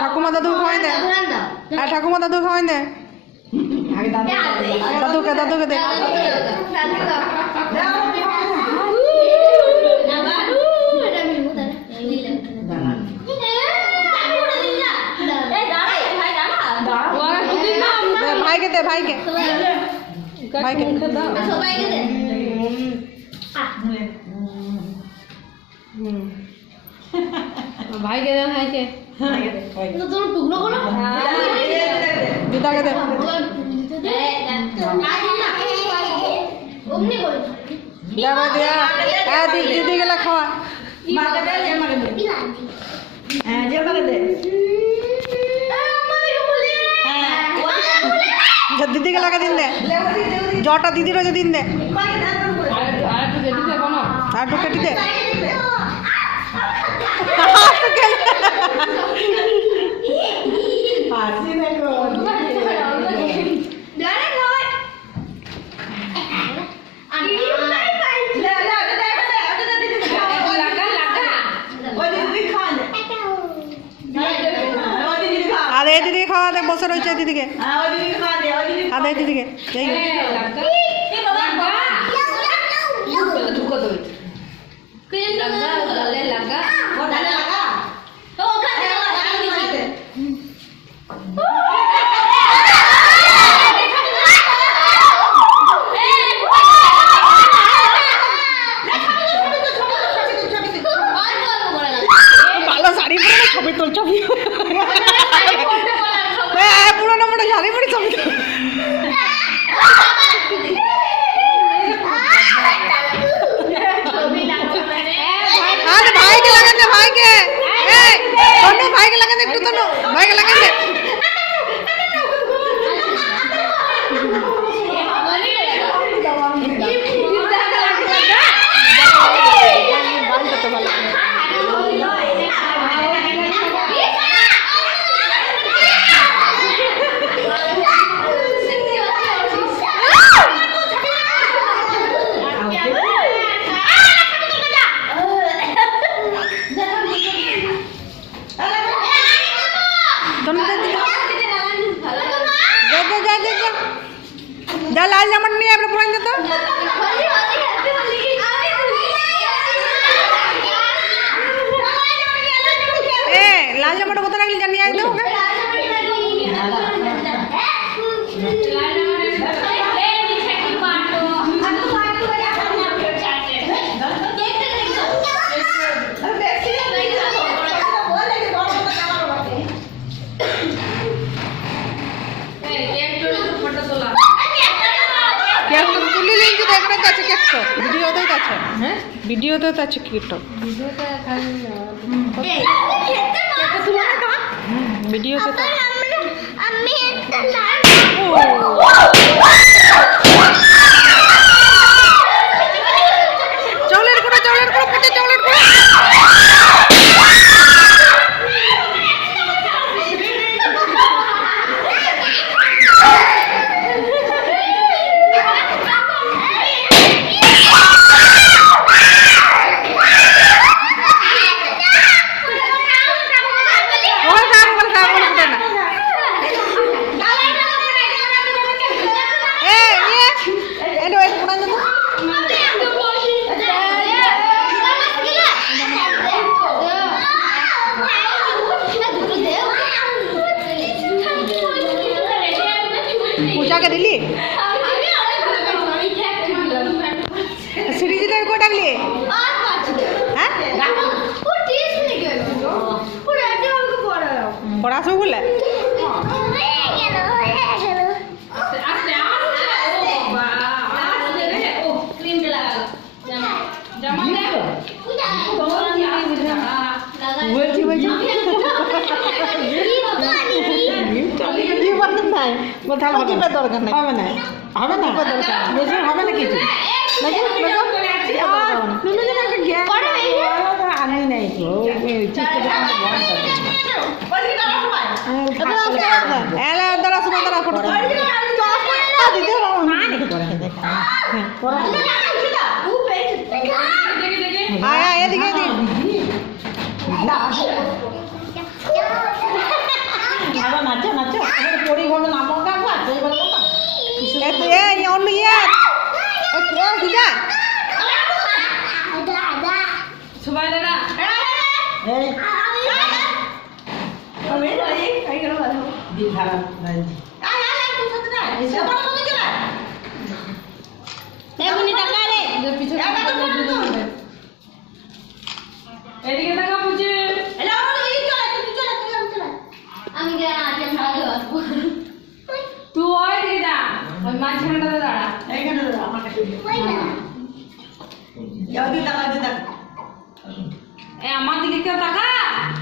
ঠাকুমা দাদু খাওয়াই দে। হ্যাঁ ঠাকুমা দাদু খাওয়াই দে। দাদুকে দাদুকে দে। ভাইকে দে ভাইকে ভাইকে ভাইকে দে ভাইকে টুকরো করো দিদাকে দে। দিদি গেলা খাওয়া দিদি গেলাকে দিন দে। জটা দিদি রয়েছে দিন দে। আর একটু কেটে দে। আরে দিদিকে খাওয়া দে। বসে রয়েছে দিদিকে। আদে দিদিকে যাই ভালো শাড়ি পরে ছবি তোল। ছবি পুরোনো মোটা শাড়ি পরে ছবি তোল। আরে ভাইকে লাগান দে। ভাইকে তনু ভাইকে লাগান দে। একটু তনু ভাইকে লাগান দে। যা লাল জামাটা নিয়ে আমরা পরান যেত। লাল জামাটা কোথায় রাখলি জানিয়ে আয় তো ওকে। তুলি লিখছি তো এখানে আছে কেকটা ভিডিওতেই আছে। হ্যাঁ ভিডিওতেও তো আছে কেকটা। ভিডিওতে তো চকলেট করে পেটে চকলেট করে। पूजा के दिल्ली सीरीज को डाली पढ़ा सब बोले নাই কোথাও হবে টিপের দরকার নেই হবে না হবে না বেশি হবে না কিছু নাকি বেসো তুমি আমাকে জ্ঞান আনি নাই তো এলা দাঁড়া সময় দাঁড়া ফটো দিতে পারবো না আয় আয় এদিকে এদিকে নাচো নাচো পড়ি বলো না মগা আছে বলো না এই অন্য ইয়ে দিদা সবাই দাঁড়া এই দিন খারাপ রাজি এদিকে দেখা বুঝে আমি গেলাম আজকে ভালো আসবো তুই ওই দিকে যা ওই মাঝখানটাতে দাঁড়া এইখানে দাঁড়া, আমার কাছে দিয়ে। যাও দিয়ে টাকা দিয়ে টাকা। এ আমার দিকে কেউ তাকা